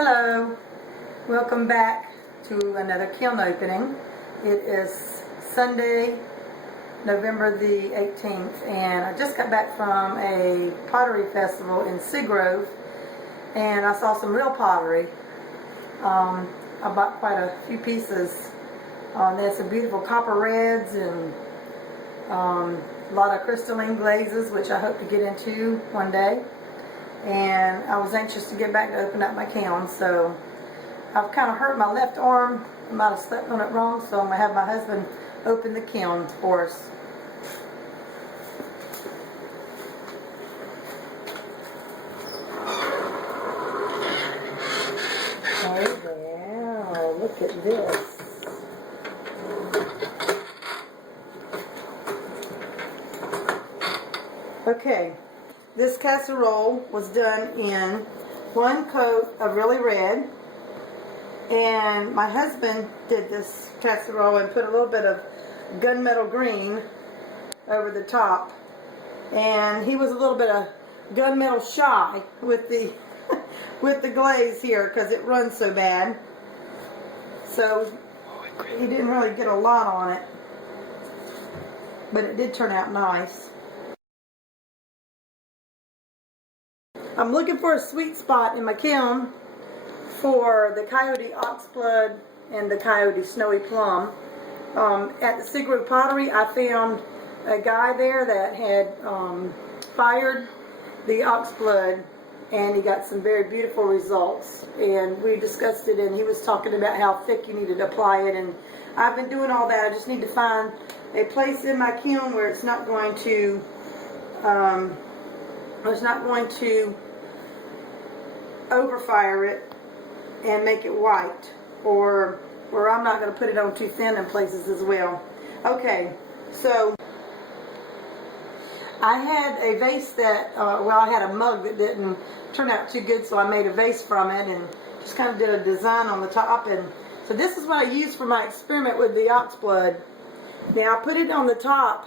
Hello, welcome back to another kiln opening. It is Sunday, November the 18th, and I just got back from a pottery festival in Seagrove, and I saw some real pottery. I bought quite a few pieces. There's some beautiful copper reds and a lot of crystalline glazes, which I hope to get into one day. And I was anxious to get back to open up my kiln, so I've kind of hurt my left arm. I might have slept on it wrong, so I'm going to have my husband open the kiln for us. Oh wow, look at this. Okay. This casserole was done in one coat of really red, and my husband did this casserole and put a little bit of gunmetal green over the top, and he was a little bit of gunmetal shy with the with the glaze here because it runs so bad, so he didn't really get a lot on it, but it did turn out nice. I'm looking for a sweet spot in my kiln for the Coyote Oxblood and the Coyote Snowy Plum. At the Seagrove Pottery, I found a guy there that had fired the Oxblood, and he got some very beautiful results. And we discussed it, and he was talking about how thick you needed to apply it. And I've been doing all that. I just need to find a place in my kiln where it's not going to overfire it and make it white, or where I'm not going to put it on too thin in places as well. Okay, so I had a vase that, well, I had a mug that didn't turn out too good, so I made a vase from it and just kind of did a design on the top. And so this is what I used for my experiment with the oxblood. Now I put it on the top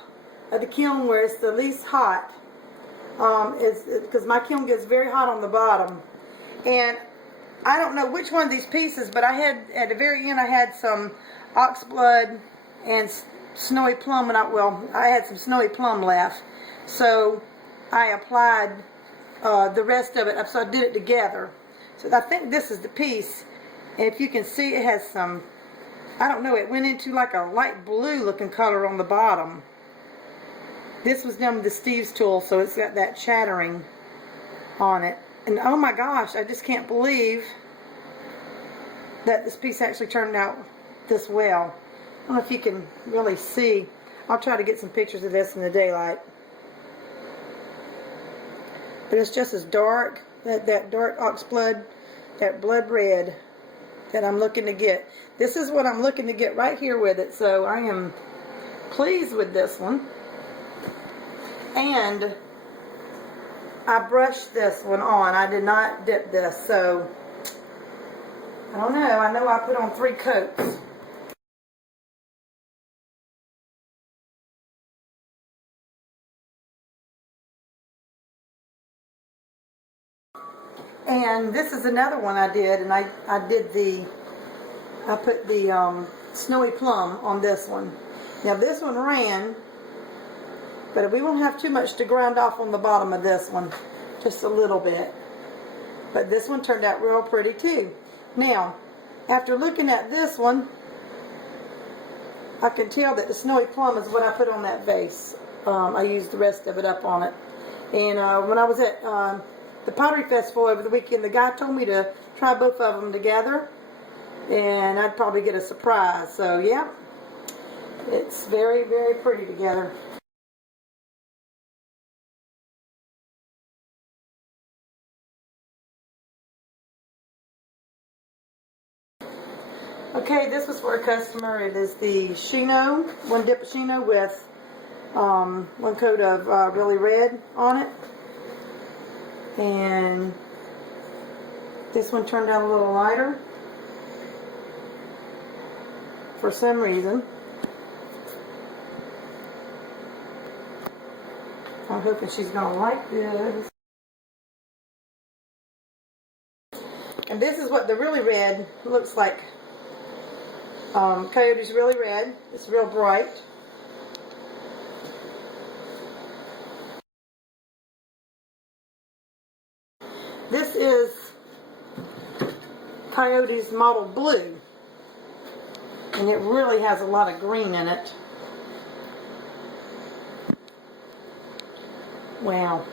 of the kiln where it's the least hot, because my kiln gets very hot on the bottom. And I don't know which one of these pieces, but I had, at the very end, I had some oxblood and snowy plum, and I had some snowy plum left. So I applied the rest of it, so I did it together. So I think this is the piece, and if you can see, it has some, I don't know, it went into like a light blue looking color on the bottom. This was done with the Steve's tool, so it's got that chattering on it. And oh my gosh, I just can't believe that this piece actually turned out this well. I don't know if you can really see. I'll try to get some pictures of this in the daylight. But it's just as dark, that dark oxblood, that blood red that I'm looking to get. This is what I'm looking to get right here with it, so I am pleased with this one. And I brushed this one on. I did not dip this, so I don't know. I know I put on 3 coats. And this is another one I did, and I put the snowy plum on this one. Now this one ran, but we won't have too much to grind off on the bottom of this one. Just a little bit. But this one turned out real pretty too. Now, after looking at this one, I can tell that the snowy plum is what I put on that vase. I used the rest of it up on it. And when I was at the Pottery Festival over the weekend, the guy told me to try both of them together, and I'd probably get a surprise. So yeah, it's very, very pretty together. Okay, this was for a customer. It is the Shino, one dip of Shino with one coat of really red on it. And this one turned out a little lighter for some reason. I'm hoping she's going to like this. And this is what the really red looks like. Coyote's really red. It's real bright. This is Coyote's Model Blue. And it really has a lot of green in it. Wow.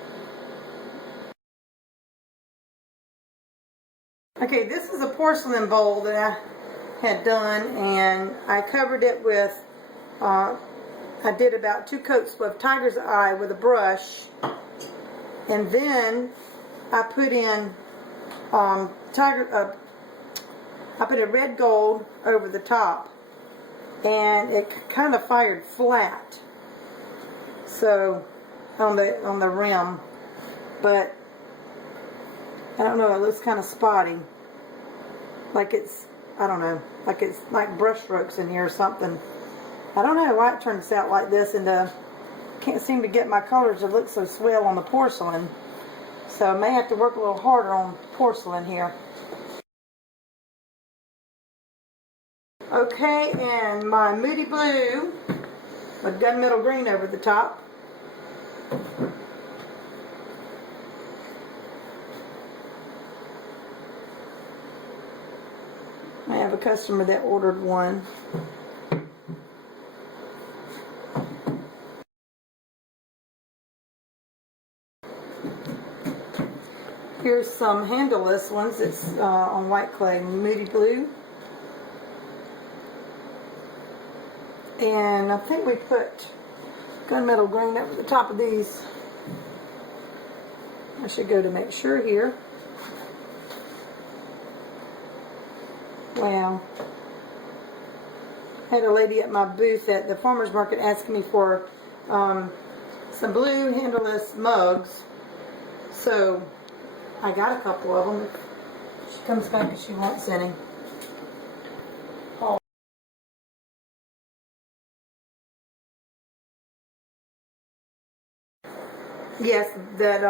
Okay, this is a porcelain bowl that I had done, and I covered it with, I did about 2 coats of tiger's eye with a brush, and then I put in I put a red gold over the top, and it kind of fired flat, so on the rim, but I don't know, it looks kind of spotty, like it's, I don't know, like it's like brush strokes in here or something. I don't know why it turns out like this, and can't seem to get my colors to look so swell on the porcelain, so I may have to work a little harder on porcelain here. Okay, and my Moody Blue with gunmetal green over the top. I have a customer that ordered one. Here's some handleless ones. It's on white clay, Moody Blue. And I think we put gunmetal green over the top of these. I should go to make sure here. Wow. I had a lady at my booth at the farmer's market asking me for some blue handleless mugs. So I got a couple of them. She comes back and she wants any. Oh. Yes, that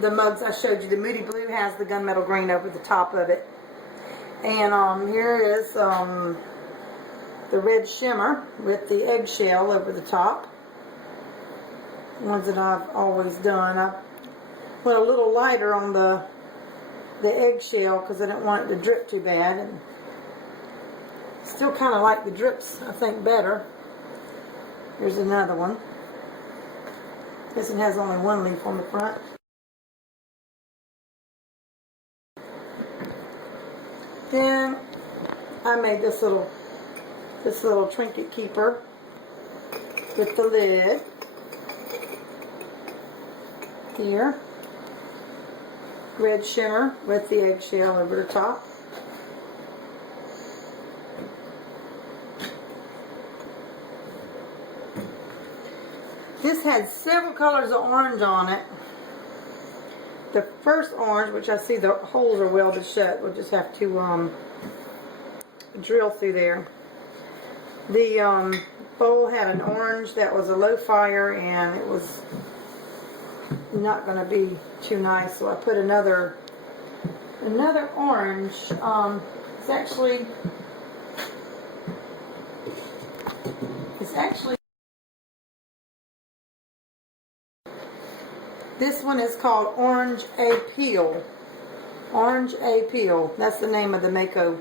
the mugs I showed you, the Moody Blue has the gunmetal green over the top of it. And here is the red Shimmer with the eggshell over the top. Ones that I've always done. I put a little lighter on the eggshell because I didn't want it to drip too bad. And still kind of like the drips, I think, better. Here's another one. This one has only one leaf on the front. Then I made this little trinket keeper with the lid here. Red Shimmer with the eggshell over the top. This had several colors of orange on it. The first orange, which I see the holes are welded shut, we'll just have to drill through there. The bowl had an orange that was a low fire, and it was not going to be too nice, so I put another orange. It's actually this one is called Orange A Peel. Orange A Peel. That's the name of the Mayco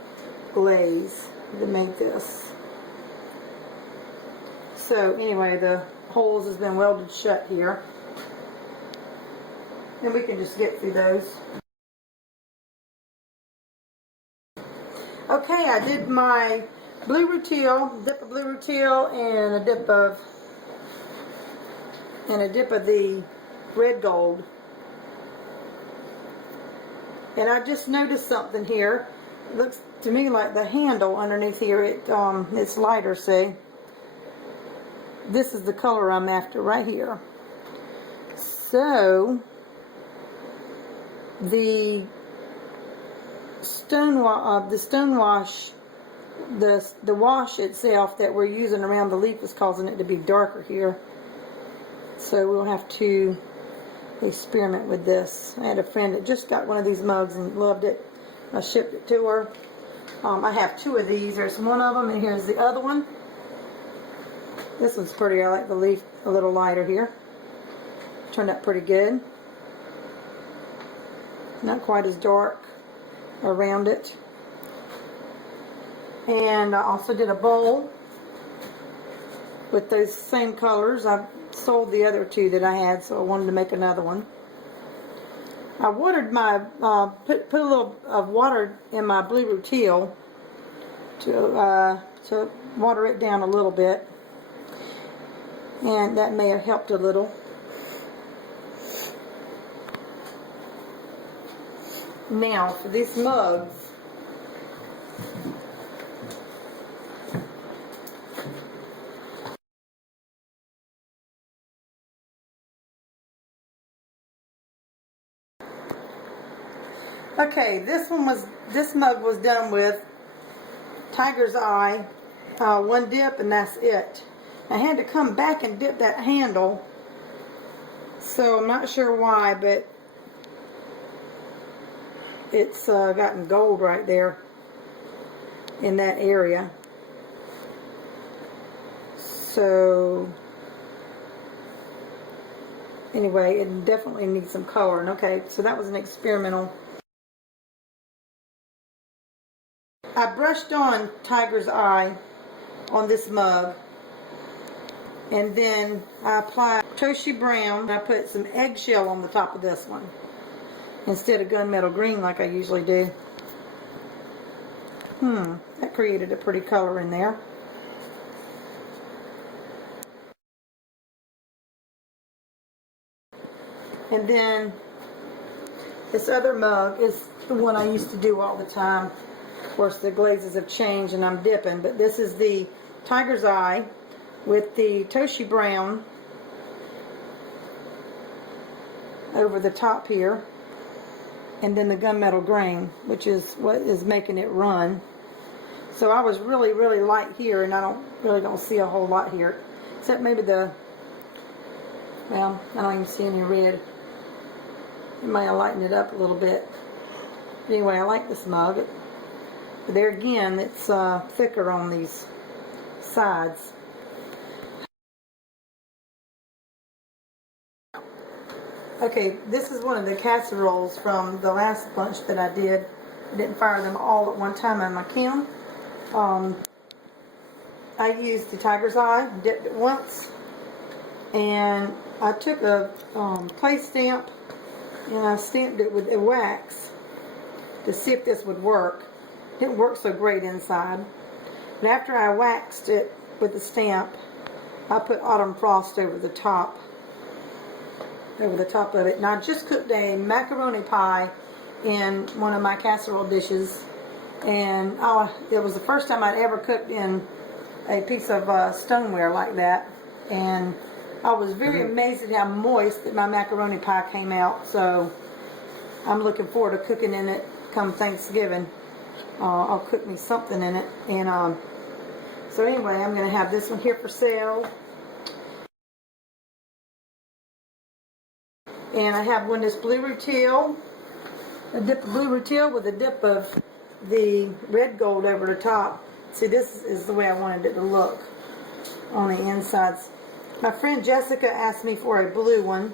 glaze that made this. So anyway, the holes has been welded shut here. And we can just get through those. Okay, I did my blue rutile, dip of blue rutile, and a dip of the red gold. And I just noticed something here. It looks to me like the handle underneath here, it's lighter, see? This is the color I'm after right here. So the stone wash, the wash itself that we're using around the leaf is causing it to be darker here. So we'll have to experiment with this. I had a friend that just got one of these mugs and loved it. I shipped it to her. I have two of these. There's one of them, and here's the other one. This one's pretty. I like the leaf a little lighter here. Turned out pretty good. Not quite as dark around it. And I also did a bowl with those same colors. I sold the other two that I had, so I wanted to make another one. I watered my, put a little of water in my blue Rutile to water it down a little bit. And that may have helped a little. Now, for these mugs, okay, this mug was done with Tiger's Eye, one dip, and that's it. I had to come back and dip that handle, so I'm not sure why, but it's gotten gold right there in that area. So anyway, it definitely needs some coloring. Okay, so that was an experimental. I brushed on Tiger's Eye on this mug, and then I applied Toshi Brown. I put some eggshell on the top of this one instead of gunmetal green like I usually do. That created a pretty color in there. And then this other mug is the one I used to do all the time. Of course, the glazes have changed and I'm dipping, but this is the Tiger's Eye with the Toshi Brown over the top here, and then the gunmetal green, which is what is making it run. So I was really light here, and I really don't see a whole lot here, except maybe well, I don't even see any red. It might have lightened it up a little bit. But anyway, I like this mug. But there again, it's thicker on these sides. Okay, this is one of the casseroles from the last bunch that I did. I didn't fire them all at one time on my kiln. I used the Tiger's Eye, dipped it once, and I took a clay stamp and I stamped it with a wax to see if this would work. It didn't work so great inside. But after I waxed it with the stamp, I put autumn frost over the top of it. And I just cooked a macaroni pie in one of my casserole dishes, and it was the first time I'd ever cooked in a piece of stoneware like that, and I was very amazed at how moist that my macaroni pie came out. So I'm looking forward to cooking in it come Thanksgiving. I'll cook me something in it. And so anyway, I'm going to have this one here for sale. And I have this blue Rutile, a dip of blue Rutile with a dip of the red gold over the top. See, this is the way I wanted it to look on the insides. My friend Jessica asked me for a blue one,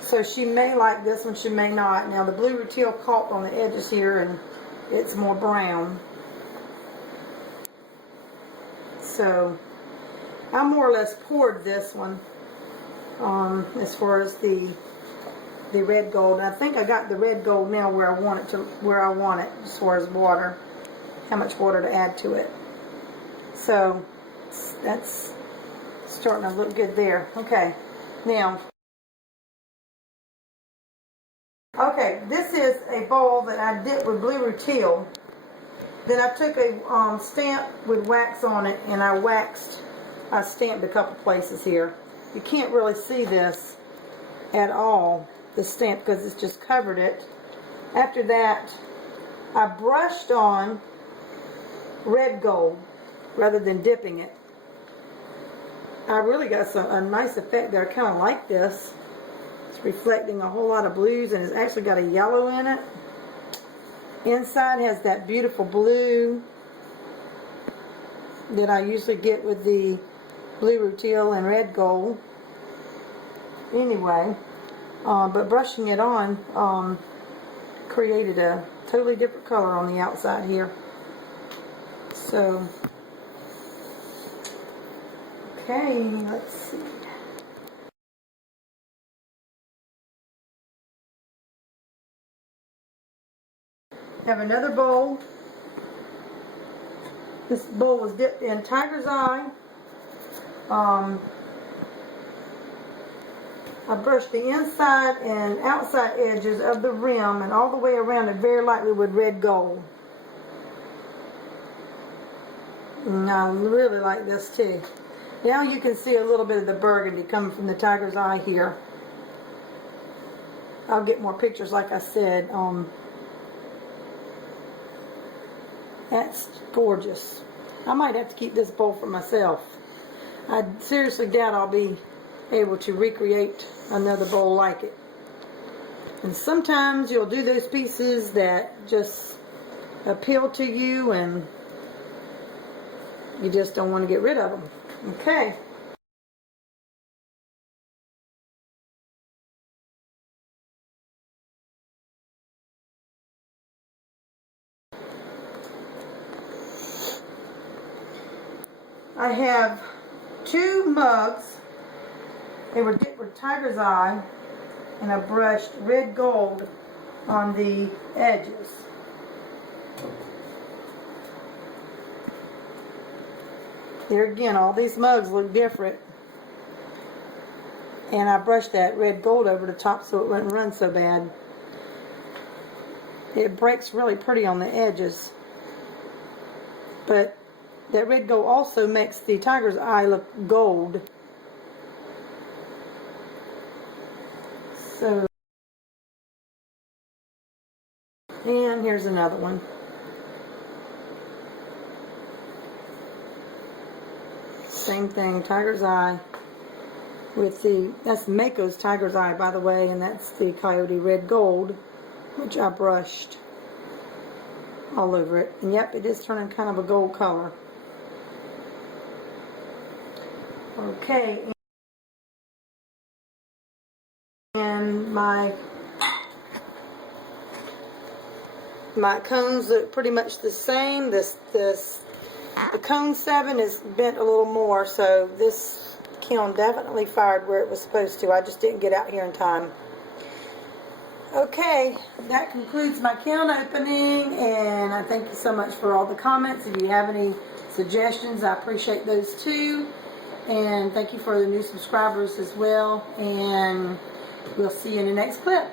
so she may like this one, she may not. Now the blue Rutile caught on the edges here, and it's more brown. So I more or less poured this one as far as the red gold. And I think I got the red gold now where I want it as far as water, how much water to add to it. So that's starting to look good there. Okay, now, okay, this is a bowl that I dipped with blue Rutile. Then I took a stamp with wax on it, and I stamped a couple places here. You can't really see this at all, the stamp, because it's just covered it. After that, I brushed on red gold rather than dipping it. I really got a nice effect there. I kind of like this. It's reflecting a whole lot of blues, and it's actually got a yellow in it. Inside has that beautiful blue that I usually get with the blue rutile and red gold. Anyway, but brushing it on created a totally different color on the outside here. So, okay, let's see. Have another bowl. This bowl was dipped in tiger's eye. I brushed the inside and outside edges of the rim and all the way around it very lightly with red gold. And I really like this too. Now you can see a little bit of the burgundy coming from the tiger's eye here. I'll get more pictures like I said. That's gorgeous. I might have to keep this bowl for myself. I seriously doubt I'll be able to recreate another bowl like it. And sometimes you'll do those pieces that just appeal to you and you just don't want to get rid of them. Okay. I have 2 mugs. They were dipped with tiger's eye, and I brushed red gold on the edges. There again, all these mugs look different. And I brushed that red gold over the top so it wouldn't run so bad. It breaks really pretty on the edges. But that red gold also makes the tiger's eye look gold. So, and here's another one. Same thing, tiger's eye with that's Mayco's tiger's eye, by the way, and that's the Coyote red gold, which I brushed all over it. And yep, it is turning kind of a gold color. Okay, and my cones look pretty much the same. The cone 7 is bent a little more, so this kiln definitely fired where it was supposed to. I just didn't get out here in time. Okay, that concludes my kiln opening, and I thank you so much for all the comments. If you have any suggestions, I appreciate those too. And thank you for the new subscribers as well. And we'll see you in the next clip.